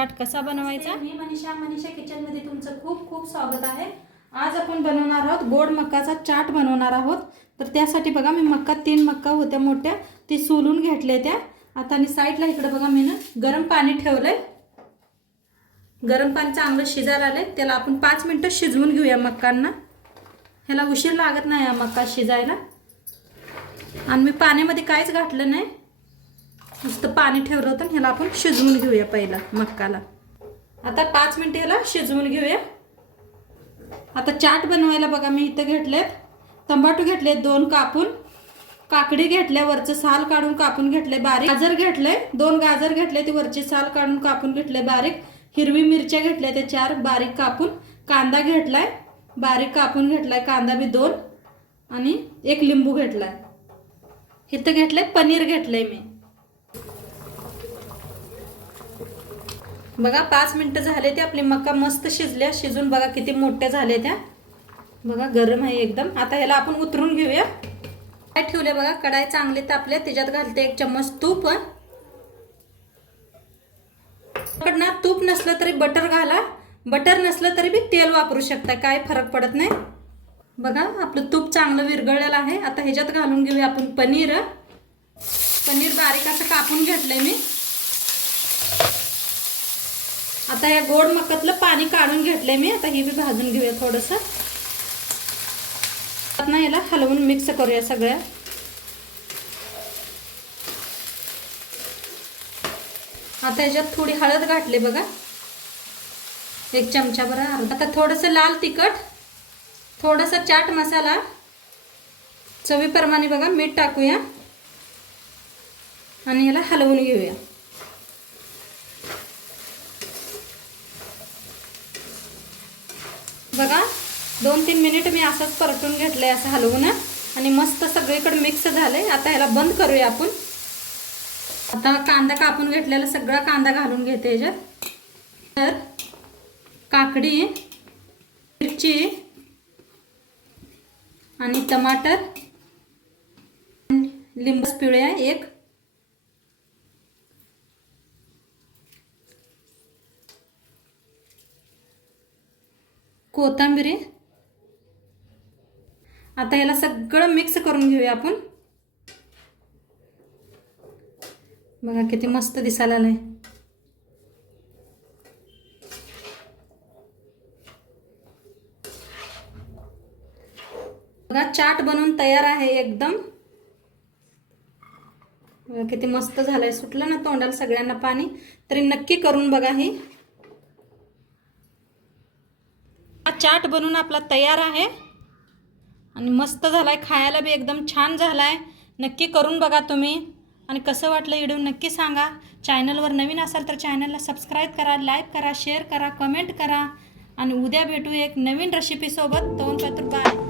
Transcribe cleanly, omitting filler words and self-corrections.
चाट कसा बनवायचा? मी मनीषा किचनमध्ये तुमचं खूप खूप स्वागत आहे। आज आपण बनवणार आहोत गोड मक्काचा चाट बनवणार आहोत। तर त्यासाठी बघा मी मक्का 3 मक्का होत्या मोठ्या ते सोलून घेतले त्या। आता आणि साईडला इकडे बघा मी ना गरम पाणी ठेवलंय। गरम पाणी चांगलं शिजायला आले त्याला आपण 5 मिनिटं शिजवून घेऊया मक्कांना। ह्याला उशीर लागत नाही या मक्का शिजायला। आणि मी पाण्यामध्ये काहीच घातलं नाही, नुसतं पाणी ठेवलं होतं। ह्याला आपण शिजवून घेऊया पहिला मक्काला। आता 5 मिनिटं ह्याला शिजवून घेऊया। आता चाट बनवायला बघा मी इथं घेतलेत टमाटो घेतले 2 कापून, काकडी घेतले वरचं साल काढून कापून घेतले बारीक, गाजर घेतले 2 गाजर घेतले ते वरचे साल काढून कापून घेतले बारीक, हिरवी मिरच्या घेतल्या ते 4 बारीक कापून, कांदा घेतलाय बारीक कापून घेतलाय कांदा बी 2 आणि 1 लिंबू घेतलाय। इथं घेतले पनीर घेतलंय मी। बघा 5 मिनिटं झाले ते आपली मक्का मस्त शिजल्या, शिजून बघा किती मोठ्या झाल्या त्या। बघा गरम आहे एकदम। आता ह्याला आपण उतरून घेऊया। काय ठेवले बघा कढाई चांगली तापल्या, त्याच्यात घालते 1 चम्मच तूप। कडना तूप नसलं तरी बटर घाला, बटर नसलं तरी बी तेल वापरू शकता, काय फरक पडत नाही। बघा आपलं तूप चांगलं विरघळलेलं आहे। आता ह्याच्यात घालून घेऊया आपण पनीर। पनीर बारीक असं कापून घेतलंय मी। आता या गोड मक्कातलं पाणी काढून घेतलंय मी। आता हे बी भाजून घेऊया थोडंसं। आता याला हलवून मिक्स करूया सगळ्या। आता याच्यात थोडी हळद घातली बघा 1 चमचा भर। आता थोडंसं लाल तिखट, थोडासा चाट मसाला, चवीप्रमाणे बघा मीठ टाकूया आणि याला हलवून घेऊया। बघा 2-3 मिनिट मी असंच परतून घेतलंय असं हलवून आणि मस्त सगळीकडे मिक्स झालंय। आता याला बंद करूया आपण। आता कांदा कापून घेतलेला सगळा कांदा घालून घेते याच्यात। तर काकडी, मिरची आणि टमाटर, लिंबू पिळ्या 1, कोथिंबीर। आता याला सगळं मिक्स करून घेऊया आपण। बघा किती मस्त दिसायला आलंय। बघा चाट बनवून तयार आहे एकदम। बघा किती मस्त झालंय, सुटलं ना तोंडाला सगळ्यांना पाणी। तरी नक्की करून बघा ही। चाट बनवून आपला तयार आहे आणि मस्त झालाय, खायला बी एकदम छान झालाय। नक्की करून बघा तुम्ही आणि कसं वाटलं व्हिडिओ नक्की सांगा। चॅनलवर नवीन असाल तर चॅनलला सबस्क्राईब करा, लाईक करा, शेअर करा, कमेंट करा आणि उद्या भेटू एक नवीन रेसिपी सोबत। तोपर्यंत बाय।